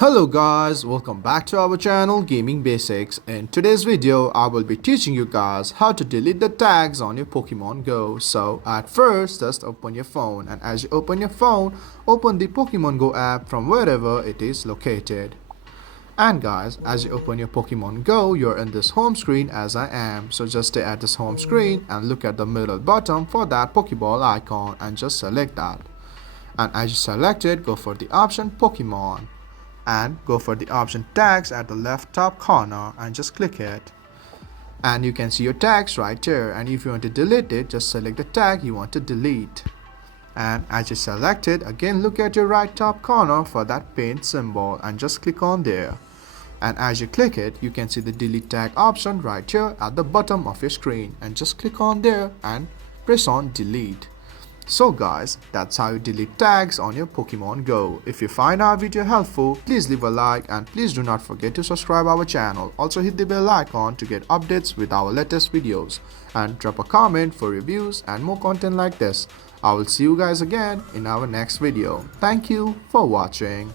Hello guys, welcome back to our channel Gaming Basics. In today's video, I will be teaching you guys how to delete the tags on your Pokemon Go. So at first, just open your phone, and as you open your phone, open the Pokemon Go app from wherever it is located. And guys, as you open your Pokemon Go, you're in this home screen as I am. So just stay at this home screen and look at the middle bottom for that Pokeball icon and just select that. And as you select it, go for the option Pokemon. And go for the option tags at the left top corner and just click it, and you can see your tags right here. And if you want to delete it, just select the tag you want to delete, and as you select it, again look at your right top corner for that paint symbol and just click on there. And as you click it, you can see the delete tag option right here at the bottom of your screen, and just click on there and press on delete. So guys, that's how you delete tags on your Pokemon Go. If you find our video helpful, please leave a like and please do not forget to subscribe our channel. Also hit the bell icon to get updates with our latest videos, and drop a comment for reviews and more content like this. I will see you guys again in our next video. Thank you for watching.